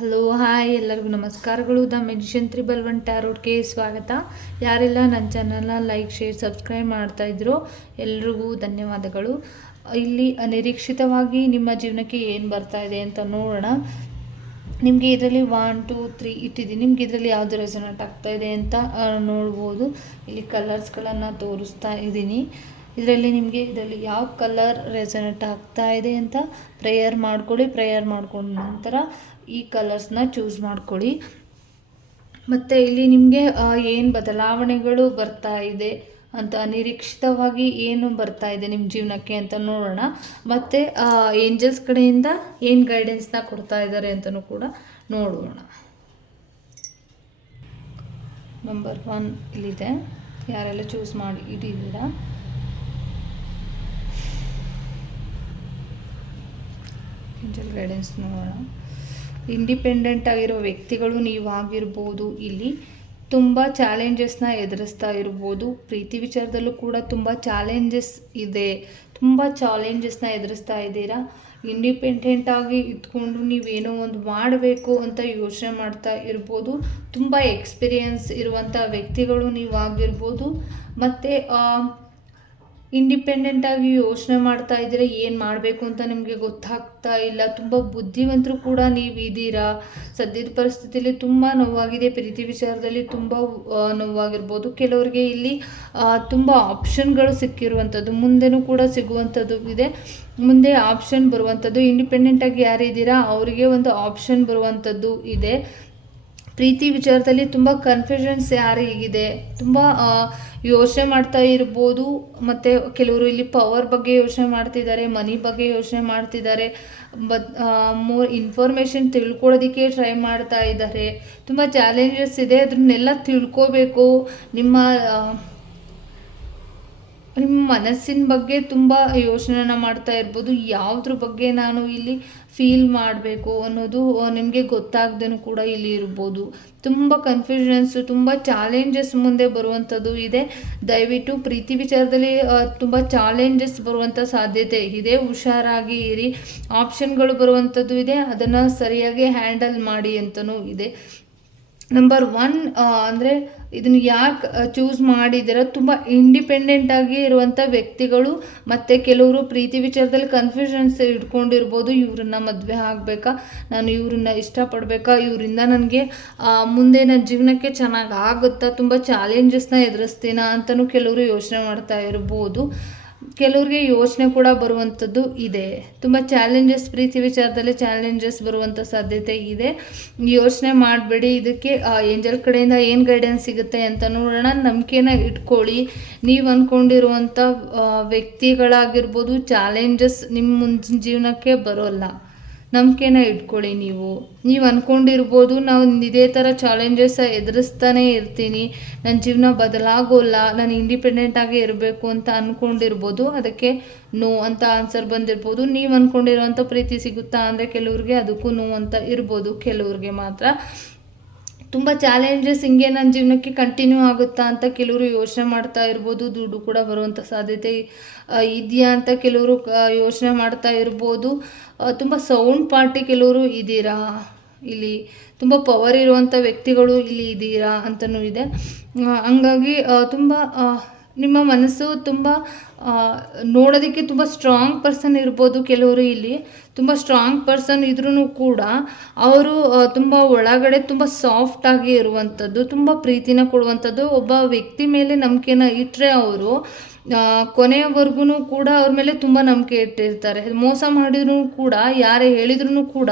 Hello hi ಎಲ್ಲರಿಗೂ ನಮಸ್ಕಾರಗಳು. The medicine triple one ಟ್ಯಾರೋಟ್ಗೆ ಸ್ವಾಗತ. ಯಾರೆಲ್ಲ ನನ್ನ ಚಾನಲ್ನ ಲೈಕ್, ಶೇರ್, ಸಬ್ಸ್ಕ್ರೈಬ್ ಮಾಡ್ತಾ ಇದ್ರೋ ಎಲ್ರಿಗೂ ಧನ್ಯವಾದಗಳು. ಇಲ್ಲಿ ಅನಿರೀಕ್ಷಿತವಾಗಿ ನಿಮ್ಮ ಜೀವನಕ್ಕೆ ಏನು ಬರ್ತಾ ಇದೆ ಅಂತ ನೋಡೋಣ. ನಿಮಗೆ ಇದರಲ್ಲಿ ಒನ್ ಟೂ ತ್ರೀ ಇಟ್ಟಿದ್ದೀನಿ. ನಿಮ್ಗೆ ಇದರಲ್ಲಿ ಯಾವುದು ರೆಸೊನೇಟ್ ಆಗ್ತಾ ಇದೆ ಅಂತ ನೋಡ್ಬೋದು. ಇಲ್ಲಿ ಕಲರ್ಸ್ಗಳನ್ನು ತೋರಿಸ್ತಾ ಇದ್ದೀನಿ. ಇದರಲ್ಲಿ ನಿಮಗೆ ಇದರಲ್ಲಿ ಯಾವ ಕಲರ್ ರೆಸನೆಟ್ ಆಗ್ತಾ ಇದೆ ಅಂತ ಪ್ರೇಯರ್ ಮಾಡ್ಕೊಳ್ಳಿ ಪ್ರೇಯರ್ ಮಾಡ್ಕೊಂಡ ನಂತರ ಈ ಕಲರ್ಸ್ನ ಚೂಸ್ ಮಾಡ್ಕೊಳ್ಳಿ. ಮತ್ತು ಇಲ್ಲಿ ನಿಮಗೆ ಏನು ಬದಲಾವಣೆಗಳು ಬರ್ತಾ ಇದೆ ಅಂತ, ನಿರೀಕ್ಷಿತವಾಗಿ ಏನು ಬರ್ತಾ ಇದೆ ನಿಮ್ಮ ಜೀವನಕ್ಕೆ ಅಂತ ನೋಡೋಣ. ಮತ್ತು ಏಂಜಲ್ಸ್ ಕಡೆಯಿಂದ ಏನು ಗೈಡೆನ್ಸ್ನ ಕೊಡ್ತಾ ಇದ್ದಾರೆ ಅಂತಲೂ ಕೂಡ ನೋಡೋಣ. ನಂಬರ್ ಒನ್ ಇಲ್ಲಿದೆ. ಯಾರೆಲ್ಲ ಚೂಸ್ ಮಾಡಿ ಇಟ್ಟಿದ್ದೀರಾ? ಏಂಜಲ್ ಗೈಡೆನ್ಸ್ ನೋಡೋಣ. ಇಂಡಿಪೆಂಡೆಂಟ್ ಆಗಿರೋ ವ್ಯಕ್ತಿಗಳು ನೀವಾಗಿರ್ಬೋದು. ಇಲ್ಲಿ ತುಂಬ ಚಾಲೆಂಜಸ್ನ ಎದುರಿಸ್ತಾ ಇರ್ಬೋದು. ಪ್ರೀತಿ ವಿಚಾರದಲ್ಲೂ ಕೂಡ ತುಂಬ ಚಾಲೆಂಜಸ್ ಇದೆ. ತುಂಬ ಚಾಲೆಂಜಸ್ನ ಎದುರಿಸ್ತಾ ಇದ್ದೀರಾ? ಇಂಡಿಪೆಂಡೆಂಟ್ ಆಗಿ ಇದ್ಕೊಂಡು ನೀವೇನೋ ಒಂದು ಮಾಡಬೇಕು ಅಂತ ಯೋಚನೆ ಮಾಡ್ತಾ ಇರ್ಬೋದು. ತುಂಬ ಎಕ್ಸ್ಪೀರಿಯನ್ಸ್ ಇರುವಂಥ ವ್ಯಕ್ತಿಗಳು ನೀವಾಗಿರ್ಬೋದು. ಮತ್ತು ಇಂಡಿಪೆಂಡೆಂಟ್ ಆಗಿ ಯೋಚನೆ ಮಾಡ್ತಾ ಇದ್ದೀರಾ ಏನು ಮಾಡಬೇಕು ಅಂತ ನಿಮಗೆ ಗೊತ್ತಾಗ್ತಾ ಇಲ್ಲ. ತುಂಬ ಬುದ್ಧಿವಂತರು ಕೂಡ ನೀವು ಇದ್ದೀರಾ? ಸದ್ಯದ ಪರಿಸ್ಥಿತಿಯಲ್ಲಿ ತುಂಬ ನೋವಾಗಿದೆ. ಪ್ರೀತಿ ವಿಚಾರದಲ್ಲಿ ತುಂಬ ನೋವಾಗಿರ್ಬೋದು. ಕೆಲವರಿಗೆ ಇಲ್ಲಿ ತುಂಬ ಆಪ್ಷನ್ಗಳು ಸಿಕ್ಕಿರುವಂಥದ್ದು, ಮುಂದೆನೂ ಕೂಡ ಸಿಗುವಂಥದ್ದು ಇದೆ. ಮುಂದೆ ಆಪ್ಷನ್ ಬರುವಂಥದ್ದು. ಇಂಡಿಪೆಂಡೆಂಟಾಗಿ ಯಾರಿದ್ದೀರಾ? ಅವರಿಗೆ ಒಂದು ಆಪ್ಷನ್ ಬರುವಂಥದ್ದು ಇದೆ. ಪ್ರೀತಿ ವಿಚಾರದಲ್ಲಿ ತುಂಬ ಕನ್ಫ್ಯೂಷನ್ಸ್ ಯಾರಿಗಿದೆ ತುಂಬ ಯೋಚನೆ ಮಾಡ್ತಾ ಇರ್ಬೋದು. ಮತ್ತು ಕೆಲವರು ಇಲ್ಲಿ ಪವರ್ ಬಗ್ಗೆ ಯೋಚನೆ ಮಾಡ್ತಿದ್ದಾರೆ ಮನಿ ಬಗ್ಗೆ ಯೋಚನೆ ಮಾಡ್ತಿದ್ದಾರೆ. ಬಟ್ ಮೋರ್ ಇನ್ಫಾರ್ಮೇಷನ್ ತಿಳ್ಕೊಳ್ಳೋದಕ್ಕೆ ಟ್ರೈ ಮಾಡ್ತಾ ಇದ್ದಾರೆ. ತುಂಬ ಚಾಲೆಂಜಸ್ ಇದೆ. ಅದನ್ನೆಲ್ಲ ತಿಳ್ಕೋಬೇಕು. ನಿಮ್ಮ ನಿಮ್ಮ ಮನಸ್ಸಿನ ಬಗ್ಗೆ ತುಂಬ ಯೋಚನೆನ ಮಾಡ್ತಾ ಇರ್ಬೋದು. ಯಾವುದ್ರ ಬಗ್ಗೆ ನಾನು ಇಲ್ಲಿ ಫೀಲ್ ಮಾಡಬೇಕು ಅನ್ನೋದು ನಿಮಗೆ ಗೊತ್ತಾಗ್ದೇನೂ ಕೂಡ ಇಲ್ಲಿ ಇರ್ಬೋದು. ತುಂಬ ಕನ್ಫ್ಯೂಷನ್ಸು ತುಂಬ ಚಾಲೆಂಜಸ್ ಮುಂದೆ ಬರುವಂಥದ್ದು ಇದೆ. ದಯವಿಟ್ಟು ಪ್ರೀತಿ ವಿಚಾರದಲ್ಲಿ ತುಂಬ ಚಾಲೆಂಜಸ್ ಬರುವಂಥ ಸಾಧ್ಯತೆ ಇದೆ. ಹುಷಾರಾಗಿ ಇರಿ. ಆಪ್ಷನ್ಗಳು ಬರುವಂಥದ್ದು ಇದೆ. ಅದನ್ನು ಸರಿಯಾಗಿ ಹ್ಯಾಂಡಲ್ ಮಾಡಿ ಅಂತಲೂ ಇದೆ. ನಂಬರ್ ಒನ್ ಅಂದರೆ ಇದನ್ನು ಯಾಕೆ ಚೂಸ್ ಮಾಡಿದ್ದೀರ ತುಂಬ ಇಂಡಿಪೆಂಡೆಂಟ್ ಆಗಿ ಇರುವಂಥ ವ್ಯಕ್ತಿಗಳು ಮತ್ತು ಕೆಲವರು ಪ್ರೀತಿ ವಿಚಾರದಲ್ಲಿ ಕನ್ಫ್ಯೂಷನ್ಸ್ ಇಟ್ಕೊಂಡಿರ್ಬೋದು. ಇವ್ರನ್ನ ಮದುವೆ ಆಗಬೇಕಾ? ನಾನು ಇವ್ರನ್ನ ಇಷ್ಟಪಡಬೇಕಾ? ಇವರಿಂದ ನನಗೆ ಮುಂದೆ ನನ್ನ ಜೀವನಕ್ಕೆ ಚೆನ್ನಾಗಿ ಆಗುತ್ತಾ? ತುಂಬ ಚಾಲೆಂಜಸ್ನ ಎದುರಿಸ್ತೀನಾ ಅಂತಲೂ ಕೆಲವರು ಯೋಚನೆ ಮಾಡ್ತಾ ಇರ್ಬೋದು. ಕೆಲವ್ರಿಗೆ ಯೋಚನೆ ಕೂಡ ಬರುವಂಥದ್ದು ಇದೆ. ತುಂಬ ಚಾಲೆಂಜಸ್ ಪ್ರೀತಿ ವಿಚಾರದಲ್ಲಿ ಚಾಲೆಂಜಸ್ ಬರುವಂಥ ಸಾಧ್ಯತೆ ಇದೆ. ಯೋಚನೆ ಮಾಡಬೇಡಿ, ಇದಕ್ಕೆ ಏಂಜಲ್ ಕಡೆಯಿಂದ ಏನು ಗೈಡೆನ್ಸ್ ಸಿಗುತ್ತೆ ಅಂತ ನೋಡೋಣ. ನಂಬಿಕೆನ ಇಟ್ಕೊಳ್ಳಿ. ನೀವು ಅಂದ್ಕೊಂಡಿರುವಂಥ ವ್ಯಕ್ತಿಗಳಾಗಿರ್ಬೋದು ಚಾಲೆಂಜಸ್ ನಿಮ್ಮ ಮುಂದಿನ ಜೀವನಕ್ಕೆ ಬರೋಲ್ಲ. ನಂಬಿಕೆನ ಇಟ್ಕೊಳ್ಳಿ ನೀವು. ನೀವು ಅಂದ್ಕೊಂಡಿರ್ಬೋದು ನಾವು ಇದೇ ಥರ ಚಾಲೆಂಜಸ್ ಎದುರಿಸ್ತಾನೆ ಇರ್ತೀನಿ. ನನ್ನ ಜೀವನ ಬದಲಾಗೋಲ್ಲ, ನಾನು ಇಂಡಿಪೆಂಡೆಂಟ್ ಆಗಿ ಇರಬೇಕು ಅಂತ ಅಂದ್ಕೊಂಡಿರ್ಬೋದು ಅದಕ್ಕೆ ನೋ ಅಂತ ಆನ್ಸರ್ ಬಂದಿರ್ಬೋದು. ನೀವು ಅಂದ್ಕೊಂಡಿರೋವಂಥ ಪ್ರೀತಿ ಸಿಗುತ್ತಾ ಅಂದರೆ ಕೆಲವ್ರಿಗೆ ಅದಕ್ಕೂ ನೋ ಅಂತ ಇರ್ಬೋದು. ಕೆಲವ್ರಿಗೆ ಮಾತ್ರ ತುಂಬ ಚಾಲೆಂಜಸ್ ಹಿಂಗೆ ನನ್ನ ಜೀವನಕ್ಕೆ ಕಂಟಿನ್ಯೂ ಆಗುತ್ತಾ ಅಂತ ಕೆಲವರು ಯೋಚನೆ ಮಾಡ್ತಾ ಇರ್ಬೋದು, ದುಡ್ಡು ಕೂಡ ಬರುವಂಥ ಸಾಧ್ಯತೆ ಇದೆಯಾ ಅಂತ ಕೆಲವರು ಯೋಚನೆ ಮಾಡ್ತಾ ಇರ್ಬೋದು. ತುಂಬ ಸೌಂಡ್ ಪಾರ್ಟಿ ಕೆಲವರು ಇದ್ದೀರಾ? ಇಲ್ಲಿ ತುಂಬ ಪವರ್ ಇರುವಂಥ ವ್ಯಕ್ತಿಗಳು ಇಲ್ಲಿ ಇದ್ದೀರಾ ಅಂತಲೂ ಇದೆ. ಹಂಗಾಗಿ ತುಂಬ ನಿಮ್ಮ ಮನಸ್ಸು ತುಂಬ ನೋಡೋದಕ್ಕೆ ತುಂಬ ಸ್ಟ್ರಾಂಗ್ ಪರ್ಸನ್ ಇರ್ಬೋದು ಕೆಲವರು ಇಲ್ಲಿ. ತುಂಬ ಸ್ಟ್ರಾಂಗ್ ಪರ್ಸನ್ ಇದ್ರೂ ಕೂಡ ಅವರು ತುಂಬ ಒಳಗಡೆ ತುಂಬ ಸಾಫ್ಟಾಗಿ ಇರುವಂಥದ್ದು, ತುಂಬ ಪ್ರೀತಿನ ಕೊಡುವಂಥದ್ದು. ಒಬ್ಬ ವ್ಯಕ್ತಿ ಮೇಲೆ ನಂಬಿಕೆನ ಇಟ್ಟರೆ ಅವರು ಕೊನೆಯವರೆಗೂ ಕೂಡ ಅವ್ರ ಮೇಲೆ ತುಂಬ ನಂಬಿಕೆ ಇಟ್ಟಿರ್ತಾರೆ. ಮೋಸ ಮಾಡಿದ್ರು ಕೂಡ, ಯಾರೇ ಹೇಳಿದ್ರು ಕೂಡ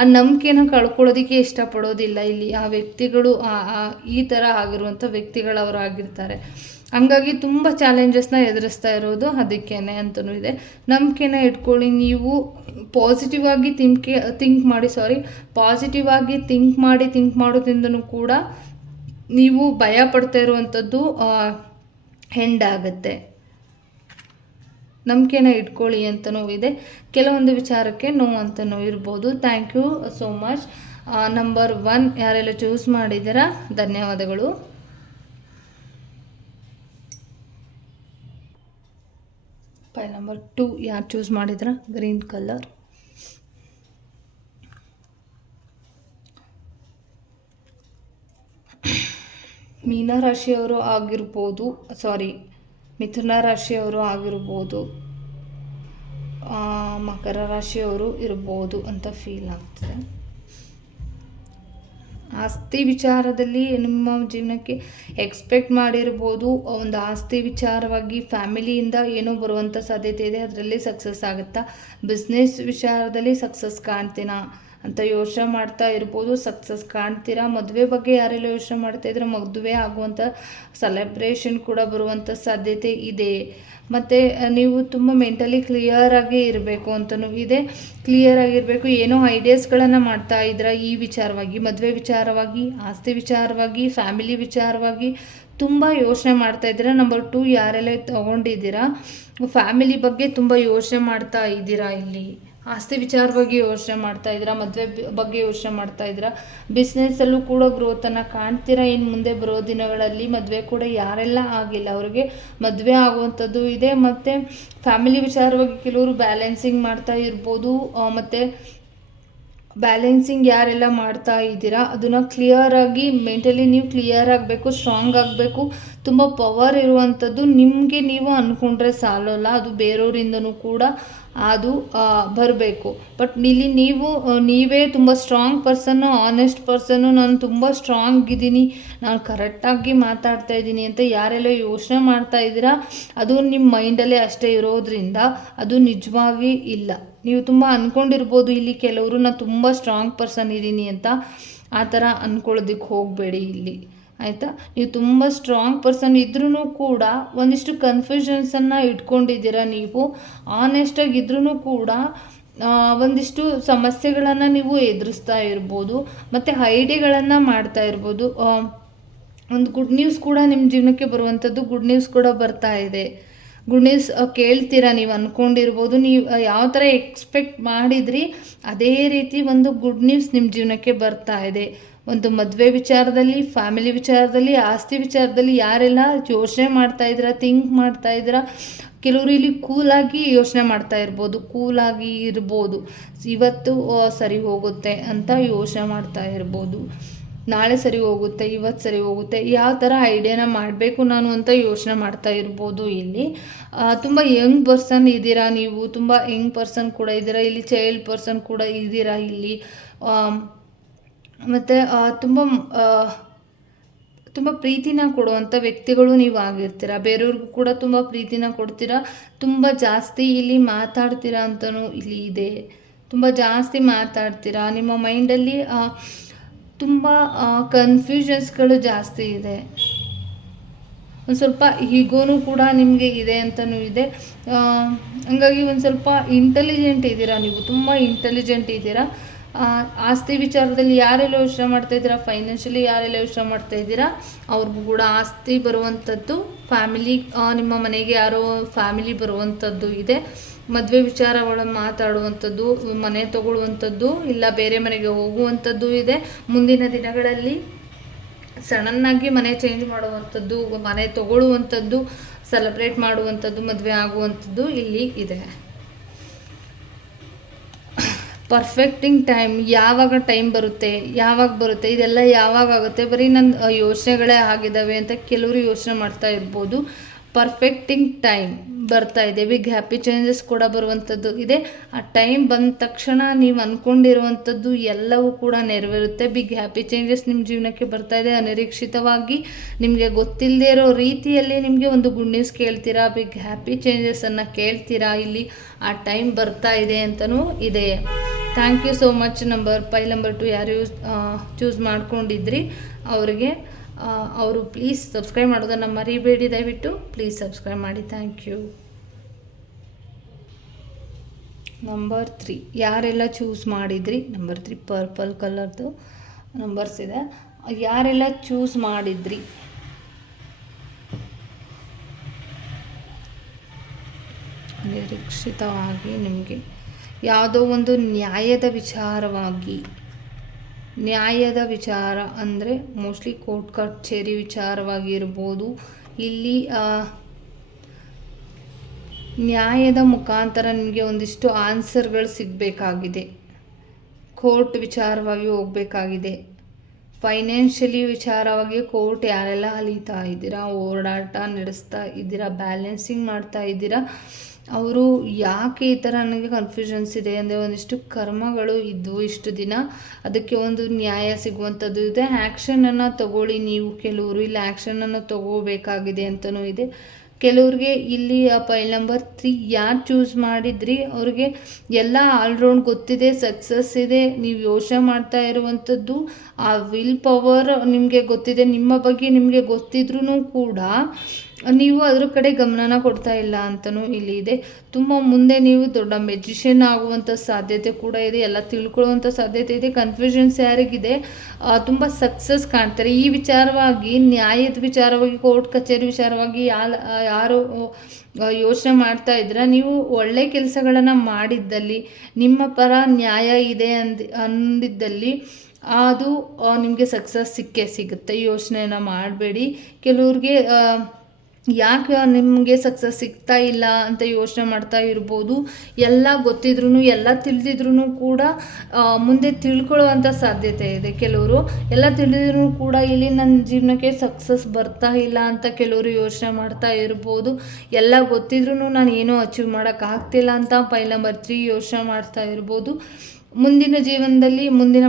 ಆ ನಂಬಿಕೆನ ಕಳ್ಕೊಳ್ಳೋದಕ್ಕೆ ಇಷ್ಟಪಡೋದಿಲ್ಲ ಇಲ್ಲಿ. ಆ ವ್ಯಕ್ತಿಗಳು ಈ ಥರ ಆಗಿರುವಂಥ ವ್ಯಕ್ತಿಗಳವರಾಗಿರ್ತಾರೆ. ಹಂಗಾಗಿ ತುಂಬ ಚಾಲೆಂಜಸ್ನ ಎದುರಿಸ್ತಾ ಇರೋದು ಅದಕ್ಕೇನೆ ಅಂತಲೂ ಇದೆ. ನಂಬಿಕೆನ ಇಟ್ಕೊಳ್ಳಿ, ನೀವು ಪಾಸಿಟಿವ್ ಆಗಿ ತಿಂಕೆ ಥಿಂಕ್ ಮಾಡಿ ಸಾರಿ ಪಾಸಿಟಿವ್ ಆಗಿ ಥಿಂಕ್ ಮಾಡಿ ಥಿಂಕ್ ಮಾಡೋದ್ರಿಂದನೂ ಕೂಡ ನೀವು ಭಯ ಪಡ್ತಾ ಇರುವಂಥದ್ದು ಹೆಂಡ್ ಆಗುತ್ತೆ ನಂಬಿಕೆನ ಇಟ್ಕೊಳ್ಳಿ ಅಂತಲೂ ಇದೆ. ಕೆಲವೊಂದು ವಿಚಾರಕ್ಕೆ ನೋ ಅಂತಲೂ ಇರ್ಬೋದು. Thank you so much number one ಯಾರೆಲ್ಲ ಚೂಸ್ ಮಾಡಿದ್ದೀರಾ, ಧನ್ಯವಾದಗಳು. ಪೈಲ್ ನಂಬರ್ ಟು ಯಾರು ಚೂಸ್ ಮಾಡಿದ್ರ? ಗ್ರೀನ್ ಕಲರ್ ಮೀನರಾಶಿಯವರು ಆಗಿರ್ಬೋದು ಸಾರಿ ಮಿಥುನ ರಾಶಿಯವರು ಆಗಿರ್ಬೋದು ಮಕರ ರಾಶಿಯವರು ಇರ್ಬೋದು ಅಂತ ಫೀಲ್ ಆಗ್ತದೆ. ಆಸ್ತಿ ವಿಚಾರದಲ್ಲಿ ನಿಮ್ಮ ಜೀವನಕ್ಕೆ ಎಕ್ಸ್ಪೆಕ್ಟ್ ಮಾಡಿರ್ಬೋದು. ಒಂದು ಆಸ್ತಿ ವಿಚಾರವಾಗಿ ಫ್ಯಾಮಿಲಿಯಿಂದ ಏನೋ ಬರುವಂಥ ಸಾಧ್ಯತೆ ಇದೆ. ಅದರಲ್ಲಿ ಸಕ್ಸಸ್ ಆಗುತ್ತಾ? ಬಿಸ್ನೆಸ್ ವಿಚಾರದಲ್ಲಿ ಸಕ್ಸಸ್ ಕಾಣ್ತೀನಾ? ಅಂತ ಯೋಚನೆ ಮಾಡ್ತಾ ಇರ್ಬೋದು. ಸಕ್ಸಸ್ ಕಾಣ್ತೀರಾ? ಮದುವೆ ಬಗ್ಗೆ ಯಾರೆಲ್ಲ ಯೋಚನೆ ಮಾಡ್ತಾ ಇದ್ರೆ? ಮದುವೆ ಆಗುವಂಥ ಸೆಲೆಬ್ರೇಷನ್ ಕೂಡ ಬರುವಂಥ ಸಾಧ್ಯತೆ ಇದೆ. ಮತ್ತು ನೀವು ತುಂಬ ಮೆಂಟಲಿ ಕ್ಲಿಯರಾಗಿ ಇರಬೇಕು ಅಂತಲೂ ಇದೆ. ಕ್ಲಿಯರ್ ಆಗಿರಬೇಕು. ಏನೋ ಐಡಿಯಾಸ್ಗಳನ್ನು ಮಾಡ್ತಾ ಇದ್ರ ಈ ವಿಚಾರವಾಗಿ, ಮದುವೆ ವಿಚಾರವಾಗಿ, ಆಸ್ತಿ ವಿಚಾರವಾಗಿ ಫ್ಯಾಮಿಲಿ ವಿಚಾರವಾಗಿ ತುಂಬ ಯೋಚನೆ ಮಾಡ್ತಾ ಇದ್ದೀರಾ? ನಂಬರ್ ಟು ಯಾರೆಲ್ಲ ತಗೊಂಡಿದ್ದೀರಾ? ಫ್ಯಾಮಿಲಿ ಬಗ್ಗೆ ತುಂಬ ಯೋಚನೆ ಮಾಡ್ತಾ ಇದ್ದೀರಾ ಇಲ್ಲಿ? ಆಸ್ತಿ ವಿಚಾರವಾಗಿ ಯೋಚನೆ ಮಾಡ್ತಾ ಇದ್ದೀರಾ, ಮದುವೆ ಬಗ್ಗೆ ಯೋಚನೆ ಮಾಡ್ತಾ ಇದ್ದೀರಾ? ಬಿಸ್ನೆಸ್ಸಲ್ಲೂ ಕೂಡ ಗ್ರೋತನ್ನು ಕಾಣ್ತೀರಾ? ಇನ್ನು ಮುಂದೆ ಬರೋ ದಿನಗಳಲ್ಲಿ ಮದುವೆ ಕೂಡ ಯಾರೆಲ್ಲ ಆಗಿಲ್ಲ, ಅವ್ರಿಗೆ ಮದುವೆ ಆಗುವಂಥದ್ದು ಇದೆ. ಮತ್ತು ಫ್ಯಾಮಿಲಿ ವಿಚಾರವಾಗಿ ಕೆಲವರು ಬ್ಯಾಲೆನ್ಸಿಂಗ್ ಮಾಡ್ತಾ ಇರ್ಬೋದು. ಮತ್ತು ಬ್ಯಾಲೆನ್ಸಿಂಗ್ ಯಾರೆಲ್ಲ ಮಾಡ್ತಾ ಇದ್ದೀರಾ? ಅದನ್ನು ಕ್ಲಿಯರಾಗಿ ಮೆಂಟಲಿ ನೀವು ಕ್ಲಿಯರ್ ಆಗಬೇಕು ಸ್ಟ್ರಾಂಗ್ ಆಗಬೇಕು. ತುಂಬ ಪವರ್ ಇರುವಂಥದ್ದು ನಿಮಗೆ ನೀವು ಅಂದ್ಕೊಂಡ್ರೆ ಸಾಲೋಲ್ಲ. ಅದು ಬೇರೆಯವರಿಂದನೂ ಕೂಡ ಅದು ಬರಬೇಕು. ಬಟ್ ಇಲ್ಲಿ ನೀವು ನೀವೇ ತುಂಬ ಸ್ಟ್ರಾಂಗ್ ಪರ್ಸನ್ನು ಆನೆಸ್ಟ್ ಪರ್ಸನ್ನು ನಾನು ತುಂಬ ಸ್ಟ್ರಾಂಗ್ ಇದ್ದೀನಿ. ನಾನು ಕರೆಕ್ಟಾಗಿ ಮಾತಾಡ್ತಾ ಇದ್ದೀನಿ ಅಂತ ಯಾರೆಲ್ಲ ಯೋಚನೆ ಮಾಡ್ತಾ ಇದ್ದೀರಾ, ಅದು ನಿಮ್ಮ ಮೈಂಡಲ್ಲೇ ಅಷ್ಟೇ ಇರೋದ್ರಿಂದ ಅದು ನಿಜವಾಗಿ ಇಲ್ಲ. ನೀವು ತುಂಬ ಅಂದ್ಕೊಂಡಿರ್ಬೋದು ಇಲ್ಲಿ ಕೆಲವರು, ನಾನು ತುಂಬ ಸ್ಟ್ರಾಂಗ್ ಪರ್ಸನ್ ಇದ್ದೀನಿ ಅಂತ. ಆ ಥರ ಅಂದ್ಕೊಳ್ಳೋದಕ್ಕೆ ಹೋಗಬೇಡಿ ಇಲ್ಲಿ. ಆಯಿತಾ? ನೀವು ತುಂಬ ಸ್ಟ್ರಾಂಗ್ ಪರ್ಸನ್ ಇದ್ರೂ ಕೂಡ ಒಂದಿಷ್ಟು ಕನ್ಫ್ಯೂಷನ್ಸನ್ನು ಇಟ್ಕೊಂಡಿದ್ದೀರ ನೀವು? ಆನೆಸ್ಟಾಗಿ ಇದ್ರೂ ಕೂಡ ಒಂದಿಷ್ಟು ಸಮಸ್ಯೆಗಳನ್ನು ನೀವು ಎದುರಿಸ್ತಾ ಇರ್ಬೋದು, ಮತ್ತು ಐಡಿಯಾಗಳನ್ನು ಮಾಡ್ತಾ ಇರ್ಬೋದು. ಒಂದು ಗುಡ್ ನ್ಯೂಸ್ ಕೂಡ ನಿಮ್ಮ ಜೀವನಕ್ಕೆ ಬರುವಂಥದ್ದು ಗುಡ್ ನ್ಯೂಸ್ ಕೂಡ ಬರ್ತಾ ಇದೆ. ಗುಡ್ ನ್ಯೂಸ್ ಕೇಳ್ತೀರಾ ನೀವು ಅಂದ್ಕೊಂಡಿರ್ಬೋದು ನೀವು ಯಾವ ಥರ ಎಕ್ಸ್ಪೆಕ್ಟ್ ಮಾಡಿದ್ರಿ, ಅದೇ ರೀತಿ ಒಂದು ಗುಡ್ ನ್ಯೂಸ್ ನಿಮ್ಮ ಜೀವನಕ್ಕೆ ಬರ್ತಾ ಇದೆ. ಒಂದು ಮದುವೆ ವಿಚಾರದಲ್ಲಿ ಫ್ಯಾಮಿಲಿ ವಿಚಾರದಲ್ಲಿ, ಆಸ್ತಿ ವಿಚಾರದಲ್ಲಿ ಯಾರೆಲ್ಲ ಯೋಚನೆ ಮಾಡ್ತಾ ಇದ್ದೀರಾ ಥಿಂಕ್ ಮಾಡ್ತಾ ಇದ್ದೀರಾ ಕೆಲವರು ಇಲ್ಲಿ ಕೂಲಾಗಿ ಯೋಚನೆ ಮಾಡ್ತಾ ಇರ್ಬೋದು ಕೂಲಾಗಿ ಇರ್ಬೋದು. ಇವತ್ತು ಸರಿ ಹೋಗುತ್ತೆ ಅಂತ ಯೋಚನೆ ಮಾಡ್ತಾ ಇರ್ಬೋದು. ನಾಳೆ ಸರಿ ಹೋಗುತ್ತೆ, ಇವತ್ತು ಸರಿ ಹೋಗುತ್ತೆ, ಯಾವ ಥರ ಐಡಿಯಾನ ಮಾಡಬೇಕು ನಾನು ಅಂತ ಯೋಚನೆ ಮಾಡ್ತಾ ಇರ್ಬೋದು ಇಲ್ಲಿ. ತುಂಬ ಯಂಗ್ ಪರ್ಸನ್ ಇದ್ದೀರಾ ನೀವು? ತುಂಬ ಯಂಗ್ ಪರ್ಸನ್ ಕೂಡ ಇದ್ದೀರಾ? ಇಲ್ಲಿ ಚೈಲ್ಡ್ ಪರ್ಸನ್ ಕೂಡ ಇದ್ದೀರಾ ಇಲ್ಲಿ? ಮತ್ತು ತುಂಬ ತುಂಬ ಪ್ರೀತಿನ ಕೊಡುವಂಥ ವ್ಯಕ್ತಿಗಳು ನೀವು ಆಗಿರ್ತೀರ? ಬೇರೆಯವ್ರಿಗೂ ಕೂಡ ತುಂಬ ಪ್ರೀತಿನ ಕೊಡ್ತೀರಾ? ತುಂಬ ಜಾಸ್ತಿ ಇಲ್ಲಿ ಮಾತಾಡ್ತೀರಾ ಅಂತಲೂ ಇಲ್ಲಿ ಇದೆ. ತುಂಬ ಜಾಸ್ತಿ ಮಾತಾಡ್ತೀರಾ? ನಿಮ್ಮ ಮೈಂಡಲ್ಲಿ ತುಂಬ ಕನ್ಫ್ಯೂಷನ್ಸ್ಗಳು ಜಾಸ್ತಿ ಇದೆ. ಒಂದು ಸ್ವಲ್ಪ ಈಗೋನು ಕೂಡ ನಿಮಗೆ ಇದೆ ಅಂತಲೂ ಇದೆ. ಹಂಗಾಗಿ ಒಂದು ಸ್ವಲ್ಪ ಇಂಟೆಲಿಜೆಂಟ್ ಇದ್ದೀರಾ ನೀವು? ತುಂಬ ಇಂಟೆಲಿಜೆಂಟ್ ಇದ್ದೀರಾ ಆಸ್ತಿ ವಿಚಾರದಲ್ಲಿ ಯಾರೆಲ್ಲ ಯೋಚನೆ ಮಾಡ್ತಾ ಇದ್ದೀರಾ? ಫೈನಾನ್ಷಿಯಲಿ ಯಾರೆಲ್ಲ ಯೋಚನೆ ಮಾಡ್ತಾ ಇದ್ದೀರಾ? ಅವ್ರಿಗೂ ಕೂಡ ಆಸ್ತಿ ಬರುವಂಥದ್ದು ಫ್ಯಾಮಿಲಿ ನಿಮ್ಮ ಮನೆಗೆ ಯಾರೋ ಫ್ಯಾಮಿಲಿ ಬರುವಂಥದ್ದು ಇದೆ. ಮದುವೆ ವಿಚಾರಗಳನ್ನು ಮಾತಾಡುವಂಥದ್ದು, ಮನೆ ತಗೊಳ್ಳುವಂಥದ್ದು, ಇಲ್ಲ ಬೇರೆ ಮನೆಗೆ ಹೋಗುವಂಥದ್ದು ಇದೆ. ಮುಂದಿನ ದಿನಗಳಲ್ಲಿ ಸಡನ್ನಾಗಿ ಮನೆ ಚೇಂಜ್ ಮಾಡುವಂಥದ್ದು, ಮನೆ ತಗೊಳ್ಳುವಂಥದ್ದು ಸೆಲೆಬ್ರೇಟ್ ಮಾಡುವಂಥದ್ದು, ಮದುವೆ ಆಗುವಂಥದ್ದು ಇಲ್ಲಿ ಇದೆ. ಪರ್ಫೆಕ್ಟಿಂಗ್ ಟೈಮ್ ಯಾವಾಗ ಟೈಮ್ ಬರುತ್ತೆ, ಯಾವಾಗ ಬರುತ್ತೆ, ಇದೆಲ್ಲ ಯಾವಾಗ ಆಗುತ್ತೆ, ಬರೀ ನನ್ನ ಯೋಚನೆಗಳೇ ಆಗಿದ್ದಾವೆ ಅಂತ ಕೆಲವರು ಯೋಚನೆ ಮಾಡ್ತಾ ಇರ್ಬೋದು. ಪರ್ಫೆಕ್ಟಿಂಗ್ ಟೈಮ್ ಬರ್ತಾ ಇದೆ ಬಿಗ್ ಹ್ಯಾಪಿ ಚೇಂಜಸ್ ಕೂಡ ಬರುವಂಥದ್ದು ಇದೆ. ಆ ಟೈಮ್ ಬಂದ ತಕ್ಷಣ ನೀವು ಅಂದ್ಕೊಂಡಿರುವಂಥದ್ದು ಎಲ್ಲವೂ ಕೂಡ ನೆರವೇರುತ್ತೆ. ಬಿಗ್ ಹ್ಯಾಪಿ ಚೇಂಜಸ್ ನಿಮ್ಮ ಜೀವನಕ್ಕೆ ಬರ್ತಾ ಇದೆ, ಅನಿರೀಕ್ಷಿತವಾಗಿ ನಿಮಗೆ ಗೊತ್ತಿಲ್ಲದೆ ಇರೋ ರೀತಿಯಲ್ಲಿ ನಿಮಗೆ ಒಂದು ಗುಡ್ ನ್ಯೂಸ್ ಕೇಳ್ತೀರಾ ಬಿಗ್ ಹ್ಯಾಪಿ ಚೇಂಜಸನ್ನು ಕೇಳ್ತೀರಾ, ಇಲ್ಲಿ ಆ ಟೈಮ್ ಬರ್ತಾ ಇದೆ ಅಂತಲೂ ಇದೆ. Thank you so much number five number two ಯಾರು ಯೂಸ್ ಚೂಸ್ ಮಾಡ್ಕೊಂಡಿದ್ರಿ, ಅವರಿಗೆ ಅವರು ಪ್ಲೀಸ್ ಸಬ್ಸ್ಕ್ರೈಬ್ ಮಾಡೋದನ್ನು ಮರಿಬೇಡಿ, ದಯವಿಟ್ಟು ಪ್ಲೀಸ್ ಸಬ್ಸ್ಕ್ರೈಬ್ ಮಾಡಿ ಥ್ಯಾಂಕ್ ಯು ನಂಬರ್ ತ್ರೀ ಯಾರೆಲ್ಲ ಚೂಸ್ ಮಾಡಿದ್ರಿ ನಂಬರ್ ತ್ರೀ ಪರ್ಪಲ್ ಕಲರ್ದು ನಂಬರ್ಸ್ ಇದೆ. ಯಾರೆಲ್ಲ ಚೂಸ್ ಮಾಡಿದ್ರಿ? ನಿರೀಕ್ಷಿತವಾಗಿ ನಿಮಗೆ ಯಾವುದೋ ಒಂದು ನ್ಯಾಯದ ವಿಚಾರವಾಗಿ, ನ್ಯಾಯದ ವಿಚಾರ ಅಂದರೆ ಮೋಸ್ಟ್ಲಿ ಕೋರ್ಟ್ ಕಚೇರಿ ವಿಚಾರವಾಗಿ ಇರ್ಬೋದು ಇಲ್ಲಿ ನ್ಯಾಯದ ಮುಖಾಂತರ ನಿಮಗೆ ಒಂದಿಷ್ಟು ಆನ್ಸರ್ಗಳು ಸಿಗಬೇಕಾಗಿದೆ. ಕೋರ್ಟ್ ವಿಚಾರವಾಗಿ ಹೋಗಬೇಕಾಗಿದೆ. ಫೈನಾನ್ಷಿಯಲಿ ವಿಚಾರವಾಗಿ ಕೋರ್ಟ್ ಯಾರೆಲ್ಲ ಅಲೀತಾ ಇದ್ದೀರಾ, ಓಡಾಟ ನಡೆಸ್ತಾ ಇದ್ದೀರಾ, ಬ್ಯಾಲೆನ್ಸಿಂಗ್ ಮಾಡ್ತಾ ಇದ್ದೀರಾ ಅವರು ಯಾಕೆ ಈ ಥರ ನನಗೆ ಕನ್ಫ್ಯೂಷನ್ಸ್ ಇದೆ ಅಂದರೆ ಒಂದಿಷ್ಟು ಕರ್ಮಗಳು ಇದ್ದವು ಇಷ್ಟು ದಿನ. ಅದಕ್ಕೆ ಒಂದು ನ್ಯಾಯ ಸಿಗುವಂಥದ್ದು ಇದೆ. ಆ್ಯಕ್ಷನನ್ನು ತಗೊಳ್ಳಿ ನೀವು ಕೆಲವರು. ಇಲ್ಲಿ ಆ್ಯಕ್ಷನನ್ನು ತಗೋಬೇಕಾಗಿದೆ ಅಂತಲೂ ಇದೆ. ಕೆಲವ್ರಿಗೆ ಇಲ್ಲಿ ಆ ಫೈಲ್ ನಂಬರ್ ತ್ರೀ ಯಾರು ಚೂಸ್ ಮಾಡಿದ್ರಿ? ಅವ್ರಿಗೆ ಎಲ್ಲ ಆಲ್ರೌಂಡ್ ಗೊತ್ತಿದೆ ಸಕ್ಸಸ್ ಇದೆ. ನೀವು ಯೋಚನೆ ಮಾಡ್ತಾ ಇರುವಂಥದ್ದು, ಆ ವಿಲ್ ಪವರ್ ನಿಮಗೆ ಗೊತ್ತಿದೆ. ನಿಮ್ಮ ಬಗ್ಗೆ ನಿಮಗೆ ಗೊತ್ತಿದ್ರೂ ಕೂಡ ನೀವು ಅದ್ರ ಕಡೆ ಗಮನನ ಕೊಡ್ತಾ ಇಲ್ಲ ಅಂತಲೂ ಇಲ್ಲಿ ಇದೆ. ತುಂಬ ಮುಂದೆ ನೀವು ದೊಡ್ಡ ಮೆಜಿಷಿಯನ್ ಆಗುವಂಥ ಸಾಧ್ಯತೆ ಕೂಡ ಇದೆ. ಎಲ್ಲ ತಿಳ್ಕೊಳ್ಳುವಂಥ ಸಾಧ್ಯತೆ ಇದೆ. ಕನ್ಫ್ಯೂಷನ್ಸ್ ಯಾರಿಗಿದೆ ತುಂಬ ಸಕ್ಸಸ್ ಕಾಣ್ತಾರೆ. ಈ ವಿಚಾರವಾಗಿ, ನ್ಯಾಯದ ವಿಚಾರವಾಗಿ ಕೋರ್ಟ್ ಕಚೇರಿ ವಿಚಾರವಾಗಿ ಯಾರು ಯೋಚನೆ ಮಾಡ್ತಾ ಇದ್ರೆ, ನೀವು ಒಳ್ಳೆ ಕೆಲಸಗಳನ್ನು ಮಾಡಿದ್ದಲ್ಲಿ, ನಿಮ್ಮ ಪರ ನ್ಯಾಯ ಇದೆ ಅಂದ, ಅಂದಿದ್ದಲ್ಲಿ, ಅದು ನಿಮಗೆ ಸಕ್ಸಸ್ ಸಿಕ್ಕೇ ಸಿಗುತ್ತೆ. ಯೋಚನೆನ ಮಾಡಬೇಡಿ. ಕೆಲವ್ರಿಗೆ ಯಾಕೆ ನಿಮಗೆ ಸಕ್ಸಸ್ ಸಿಗ್ತಾ ಇಲ್ಲ ಅಂತ ಯೋಚನೆ ಮಾಡ್ತಾ ಇರ್ಬೋದು? ಎಲ್ಲ ಗೊತ್ತಿದ್ರು ಎಲ್ಲ ತಿಳಿದಿದ್ರು ಕೂಡ ಮುಂದೆ ತಿಳ್ಕೊಳ್ಳುವಂಥ ಸಾಧ್ಯತೆ ಇದೆ ಕೆಲವರು. ಎಲ್ಲ ತಿಳಿದ್ರು ಕೂಡ ಇಲ್ಲಿ ನನ್ನ ಜೀವನಕ್ಕೆ ಸಕ್ಸಸ್ ಬರ್ತಾ ಇಲ್ಲ ಅಂತ ಕೆಲವರು ಯೋಚನೆ ಮಾಡ್ತಾ ಇರ್ಬೋದು. ಎಲ್ಲ ಗೊತ್ತಿದ್ರು ನಾನು ಏನೂ ಅಚೀವ್ ಮಾಡೋಕ್ಕಾಗ್ತಿಲ್ಲ ಅಂತ ಫೈಲ್ ನಂಬರ್ ತ್ರೀ ಯೋಚನೆ ಮಾಡ್ತಾ ಇರ್ಬೋದು. ಮುಂದಿನ ಜೀವನದಲ್ಲಿ, ಮುಂದಿನ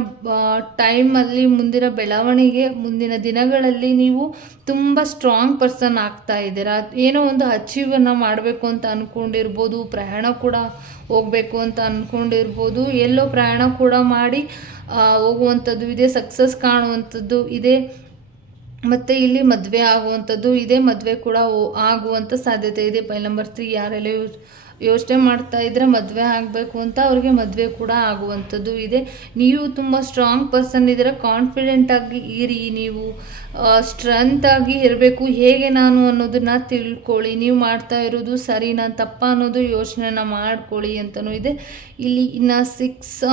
ಟೈಮಲ್ಲಿ ಮುಂದಿನ ಬೆಳವಣಿಗೆ, ಮುಂದಿನ ದಿನಗಳಲ್ಲಿ ನೀವು ತುಂಬ ಸ್ಟ್ರಾಂಗ್ ಪರ್ಸನ್ ಆಗ್ತಾ ಇದ್ದೀರಾ. ಏನೋ ಒಂದು ಅಚೀವನ್ನು ಮಾಡಬೇಕು ಅಂತ ಅಂದ್ಕೊಂಡಿರ್ಬೋದು ಪ್ರಯಾಣ ಕೂಡ ಹೋಗಬೇಕು ಅಂತ ಅಂದ್ಕೊಂಡಿರ್ಬೋದು ಎಲ್ಲೋ ಪ್ರಯಾಣ ಕೂಡ ಮಾಡಿ ಹೋಗುವಂಥದ್ದು ಇದೆ ಸಕ್ಸಸ್ ಕಾಣುವಂಥದ್ದು ಇದೆ. ಮತ್ತು ಇಲ್ಲಿ ಮದುವೆ ಆಗುವಂಥದ್ದು ಇದೆ, ಮದುವೆ ಕೂಡ ಆಗುವಂಥ ಸಾಧ್ಯತೆ ಇದೆ. ಪೈ ನಂಬರ್ ತ್ರೀ ಯಾರೆಲ್ಲ ಯೋಚನೆ ಮಾಡ್ತಾ ಇದ್ರೆ ಮದುವೆ ಆಗಬೇಕು ಅಂತ ಅವ್ರಿಗೆ ಮದುವೆ ಕೂಡ ಆಗುವಂಥದ್ದು ಇದೆ. ನೀವು ತುಂಬ ಸ್ಟ್ರಾಂಗ್ ಪರ್ಸನ್ ಇದ್ದೀರ ಕಾನ್ಫಿಡೆಂಟಾಗಿ ಇರಿ ನೀವು. ಸ್ಟ್ರೆಂತ್ ಆಗಿ ಇರಬೇಕು. ಹೇಗೆ ನಾನು ಅನ್ನೋದನ್ನ ತಿಳ್ಕೊಳ್ಳಿ. ನೀವು ಮಾಡ್ತಾ ಇರೋದು ಸರಿ ನಾನು ತಪ್ಪ ಅನ್ನೋದು ಯೋಚನೆನ ಮಾಡ್ಕೊಳ್ಳಿ ಅಂತಲೂ ಇದೆ. ಇಲ್ಲಿ ಇನ್ನು ಸಿಕ್ಸ್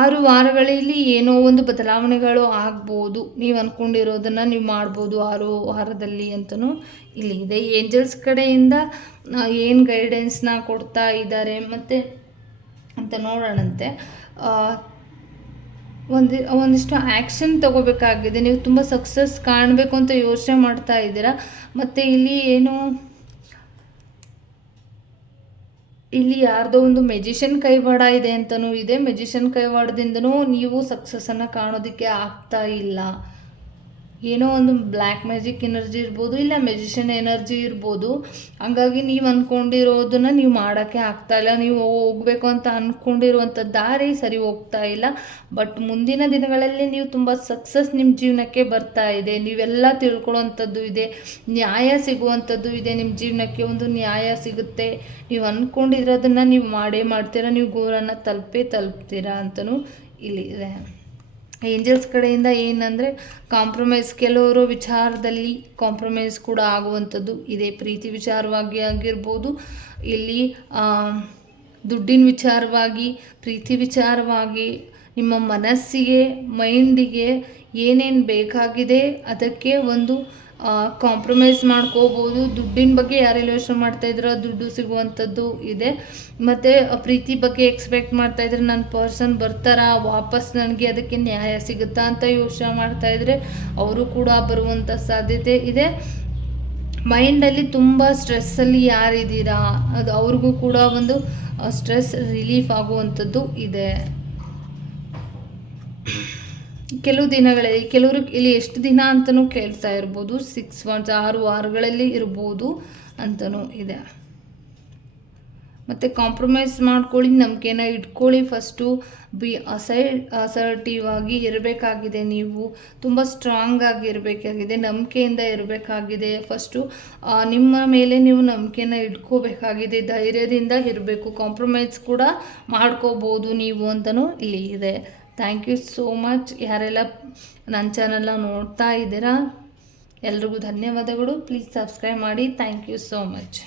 ಆರು ವಾರಗಳಲ್ಲಿ ಏನೋ ಒಂದು ಬದಲಾವಣೆಗಳು ಆಗ್ಬೋದು. ನೀವು ಅಂದ್ಕೊಂಡಿರೋದನ್ನು ನೀವು ಮಾಡ್ಬೋದು ಆರು ವಾರದಲ್ಲಿ ಅಂತಲೂ ಇಲ್ಲಿ ಇದೆ. ಏಂಜಲ್ಸ್ ಕಡೆಯಿಂದ ಏನು ಗೈಡೆನ್ಸ್ನ ಕೊಡ್ತಾ ಇದ್ದಾರೆ ಮತ್ತು ಅಂತ ನೋಡೋಣಂತೆ. ಒಂದು, ಒಂದಿಷ್ಟು ಆ್ಯಕ್ಷನ್ ತಗೋಬೇಕಾಗಿದೆ. ನೀವು ತುಂಬ ಸಕ್ಸಸ್ ಕಾಣಬೇಕು ಅಂತ ಯೋಚನೆ ಮಾಡ್ತಾ ಇದ್ದೀರಾ. ಮತ್ತು ಇಲ್ಲಿ ಏನು ಇಲ್ಲಿ ಯಾರ್ದೋ ಒಂದು ಮೆಜಿಷಿಯನ್ ಕೈವಾಡ ಇದೆ ಅಂತಲೂ ಇದೆ. ಮೆಜಿಷಿಯನ್ ಕೈವಾಡದಿಂದನೂ ನೀವು ಸಕ್ಸಸ್ಸನ್ನು ಕಾಣೋದಕ್ಕೆ ಆಗ್ತಾ ಇಲ್ಲ. ಏನೋ ಒಂದು ಬ್ಲ್ಯಾಕ್ ಮ್ಯಾಜಿಕ್ ಎನರ್ಜಿ ಇರ್ಬೋದು, ಇಲ್ಲ ಮೆಜಿಷಿಯನ್ ಎನರ್ಜಿ ಇರ್ಬೋದು. ಹಂಗಾಗಿ ನೀವು ಅಂದ್ಕೊಂಡಿರೋದನ್ನು ನೀವು ಮಾಡೋಕ್ಕೆ ಆಗ್ತಾ ಇಲ್ಲ. ನೀವು ಹೋಗಬೇಕು ಅಂತ ಅಂದ್ಕೊಂಡಿರುವಂಥ ದಾರಿ ಸರಿ ಹೋಗ್ತಾ ಇಲ್ಲ. ಬಟ್ ಮುಂದಿನ ದಿನಗಳಲ್ಲಿ ನೀವು ತುಂಬ ಸಕ್ಸಸ್ ನಿಮ್ಮ ಜೀವನಕ್ಕೆ ಬರ್ತಾ ಇದೆ. ನೀವೆಲ್ಲ ತಿಳ್ಕೊಳ್ಳೋವಂಥದ್ದು ಇದೆ. ನ್ಯಾಯ ಸಿಗುವಂಥದ್ದು ಇದೆ. ನಿಮ್ಮ ಜೀವನಕ್ಕೆ ಒಂದು ನ್ಯಾಯ ಸಿಗುತ್ತೆ. ನೀವು ಅಂದ್ಕೊಂಡಿರೋದನ್ನು ನೀವು ಮಾಡೇ ಮಾಡ್ತೀರಾ. ನೀವು ಗೋರನ್ನು ತಲುಪೇ ತಲುಪ್ತೀರಾ ಅಂತಲೂ ಇಲ್ಲಿ ಇದೆ. ಏಂಜಲ್ಸ್ ಕಡೆಯಿಂದ ಏನಂದರೆ ಕಾಂಪ್ರಮೈಸ್ ಕೆಲವರು ವಿಚಾರದಲ್ಲಿ ಕಾಂಪ್ರಮೈಸ್ ಕೂಡ ಆಗುವಂಥದ್ದು ಇದೆ. ಪ್ರೀತಿ ವಿಚಾರವಾಗಿ ಆಗಿರ್ಬೋದು, ಇಲ್ಲಿ ದುಡ್ಡಿನ ವಿಚಾರವಾಗಿ, ಪ್ರೀತಿ ವಿಚಾರವಾಗಿ ನಿಮ್ಮ ಮನಸ್ಸಿಗೆ ಮೈಂಡಿಗೆ ಏನೇನು ಬೇಕಾಗಿದೆ ಅದಕ್ಕೆ ಒಂದು ಕಾಂಪ್ರಮೈಸ್ ಮಾಡ್ಕೋಬೋದು. ದುಡ್ಡಿನ ಬಗ್ಗೆ ಯಾರೆಲ್ಲ ಯೋಚನೆ ಮಾಡ್ತಾ ಇದ್ರೋ ದುಡ್ಡು ಸಿಗುವಂಥದ್ದು ಇದೆ. ಮತ್ತು ಪ್ರೀತಿ ಬಗ್ಗೆ ಎಕ್ಸ್ಪೆಕ್ಟ್ ಮಾಡ್ತಾ ಇದ್ರೆ ನನ್ನ ಪರ್ಸನ್ ಬರ್ತಾರಾ, ವಾಪಸ್ ನನಗೆ ಅದಕ್ಕೆ ನ್ಯಾಯ ಸಿಗುತ್ತಾ ಅಂತ ಯೋಚನೆ ಮಾಡ್ತಾ ಇದ್ರೆ ಅವರು ಕೂಡ ಬರುವಂಥ ಸಾಧ್ಯತೆ ಇದೆ. ಮೈಂಡಲ್ಲಿ ತುಂಬ ಸ್ಟ್ರೆಸ್ಸಲ್ಲಿ ಯಾರಿದ್ದೀರಾ? ಅದು ಅವ್ರಿಗೂ ಕೂಡ ಒಂದು ಸ್ಟ್ರೆಸ್ ರಿಲೀಫ್ ಆಗುವಂಥದ್ದು ಇದೆ. ಕೆಲವು ದಿನಗಳಲ್ಲಿ, ಕೆಲವರು ಇಲ್ಲಿ ಎಷ್ಟು ದಿನ ಅಂತಲೂ ಕೇಳ್ತಾ ಇರ್ಬೋದು. ಸಿಕ್ಸ್ ಮಂತ್ಸ್ ಆರು ವಾರಗಳಲ್ಲಿ ಇರ್ಬೋದು ಅಂತಲೂ ಇದೆ. ಮತ್ತು ಕಾಂಪ್ರಮೈಸ್ ಮಾಡ್ಕೊಳ್ಳಿ, ನಂಬಿಕೆನ ಇಟ್ಕೊಳ್ಳಿ. ಫಸ್ಟು ಬಿ ಅಸೈಡ್ ಅಸರ್ಟಿವ್ ಆಗಿ ಇರಬೇಕಾಗಿದೆ ನೀವು. ತುಂಬ ಸ್ಟ್ರಾಂಗ್ ಆಗಿ ಇರಬೇಕಾಗಿದೆ, ನಂಬಿಕೆಯಿಂದ ಇರಬೇಕಾಗಿದೆ. ಫಸ್ಟು ನಿಮ್ಮ ಮೇಲೆ ನೀವು ನಂಬಿಕೆನ ಇಟ್ಕೋಬೇಕಾಗಿದೆ. ಧೈರ್ಯದಿಂದ ಇರಬೇಕು. ಕಾಂಪ್ರಮೈಸ್ ಕೂಡ ಮಾಡ್ಕೋಬೋದು ನೀವು ಅಂತಲೂ ಇಲ್ಲಿ ಇದೆ. ಥ್ಯಾಂಕ್ ಯು ಸೋ ಮಚ್ ಯಾರೆಲ್ಲ ನನ್ನ ಚಾನಲ್ನ ನೋಡ್ತಾ ಇದ್ದೀರಾ, ಎಲ್ರಿಗೂ ಧನ್ಯವಾದಗಳು. ಪ್ಲೀಸ್ ಸಬ್ಸ್ಕ್ರೈಬ್ ಮಾಡಿ. Thank you so much